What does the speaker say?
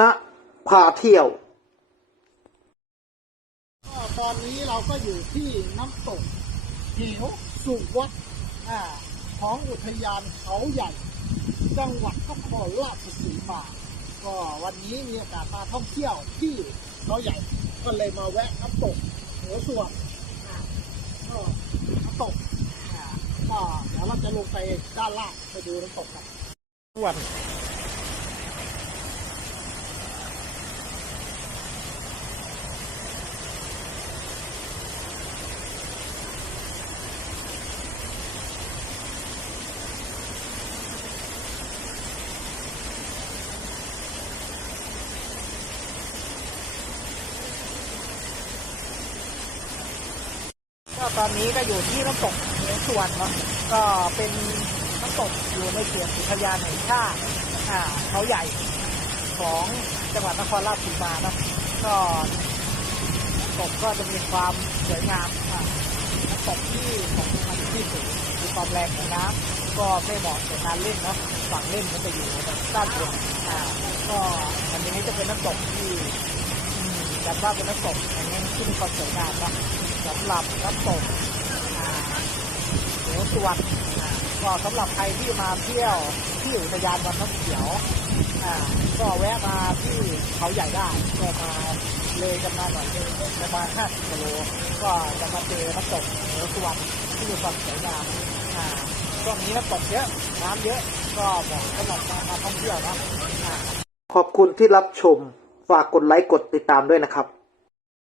ณพาเที่ยว ตอนนี้เราก็อยู่ที่น้ำตกเหวสุวัดอของอุทยานเขาใหญ่ จังหวัดนครราชสีมา ก็วันนี้มีโอกาสมาท่องเที่ยวที่เขาใหญ่ ก็เลยมาแวะน้ำตกเหวส่วนอ่าก็น้ำตกอ่าก็เดี๋ยวเราจะลงไปด้านล่างไปดูน้ำตกกันส่วน ตอนนี้ก็อยู่ที่น้ำตกเหวสวนเนาะก็เป็นน้ำตกอยู่ในเขตอุทยานแห่งชาติอ่าเขาใหญ่ของจังหวัดนครราชสีมาเนาะก็น้ำตกก็จะมีความสวยงามอ่าน้ำตกที่ของมันที่สูงมีความแรงของน้ำก็ไม่เหมาะกับการเล่นเนาะฝั่งเล่นมันจะอยู่แบบด้านบนอ่าก็อันนี้จะเป็นน้ำตกที่อืมจัดว่าเป็นน้ำตกอันนี้ที่มีความสวยงามเนาะ สำหรับน้ำตกอ่าเหวสวนก็สำหรับใครที่มาเที่ยวที่อุทยานวัดน้ำเขียวก็แวะมาที่เขาใหญ่ได้ก็มาเลยกันมาหน่อยนึงประมาณ50กิโลก็จะมาเจอน้ำตกเหวสวนที่มีความสวยงามช่วงนี้น้ำตกเยอะน้ำเยอะก็เหมาะสำหรับมาท่องเที่ยวนะขอบคุณที่รับชมฝากกดไลค์กดติดตามด้วยนะครับ